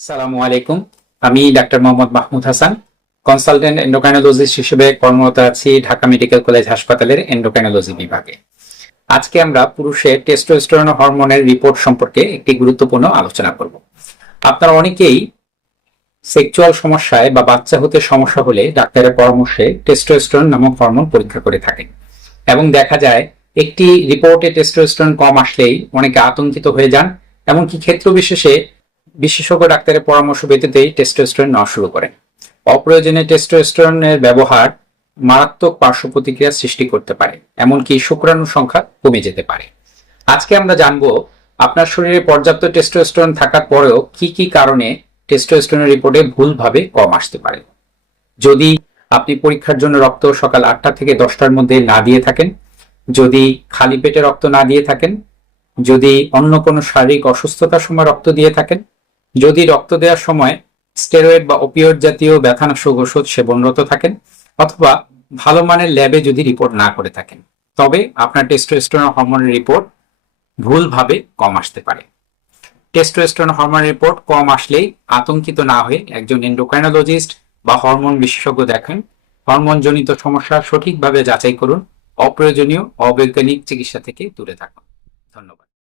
আসসালামু আলাইকুম। আমি doctor Mohammad Mahmud Hasan, consultant endocrinologist হিসেবে কর্মরত আছি ঢাকা মেডিকেল কলেজ হাসপাতালের এন্ডোক্রাইনোলজি বিভাগে। আজকে আমরা পুরুষের টেস্টোস্টেরন হরমোনের রিপোর্ট সম্পর্কে একটি গুরুত্বপূর্ণ আলোচনা করব। আপনারা অনেকেই সেক্সুয়াল সমস্যায় বা বাচ্চা হতে সমস্যা হলে ডাক্তারের পরামর্শে টেস্টোস্টেরন নামক হরমোন পরীক্ষা করে থাকেন এবং দেখা যায় একটি রিপোর্টে টেস্টোস্টেরন কম আসলেই অনেকে আতঙ্কিত হয়ে যান, এমনকি ক্ষেত্র বিশেষে বিশেষজ্ঞ ডাক্তারের পরামর্শ ব্যতীতই টেস্টোস্টেরন নেওয়া শুরু করেন। অপ্রয়োজনে টেস্টোস্টেরনের ব্যবহার মারাত্মক পার্শ্ব প্রতিক্রিয়া সৃষ্টি করতে পারে, এমনকি শুক্রাণুর সংখ্যা কমে যেতে পারে। আজকে আমরা জানবো আপনার শরীরে পর্যাপ্ত টেস্টোস্টেরন থাকার পরেও কি কি কারণে টেস্টোস্টেরনের রিপোর্টে ভুলভাবে কম আসতে পারে। যদি আপনি পরীক্ষার জন্য রক্ত সকাল 8টা থেকে 10টার মধ্যে না দিয়ে থাকেন, যদি খালি পেটে রক্ত না দিয়ে থাকেন, যদি অন্য কোনো শারীরিক অসুস্থতার সময় রক্ত দিয়ে থাকেন, যদি রক্ত দেওয়ার সময় স্টেরয়েড বা ওপিওয়েড জাতীয় ব্যথানাশক ওষুধ সেবনরত থাকেন, অথবা ভালো মানের ল্যাবে যদি রিপোর্ট না করে থাকেন, তবে আপনার টেস্টোস্টেরন হরমোনের রিপোর্ট ভুলভাবে কম আসতে পারে। টেস্টোস্টেরন হরমোনের রিপোর্ট কম আসলেই আতঙ্কিত না হয়ে একজন এন্ডোক্রাইনোলজিস্ট বা হরমোন বিশেষজ্ঞ দেখান। হরমোনজনিত সমস্যা সঠিকভাবে যাচাই করুন। অপ্রয়োজনীয় অবৈজ্ঞানিক চিকিৎসা থেকে দূরে থাকুন। ধন্যবাদ।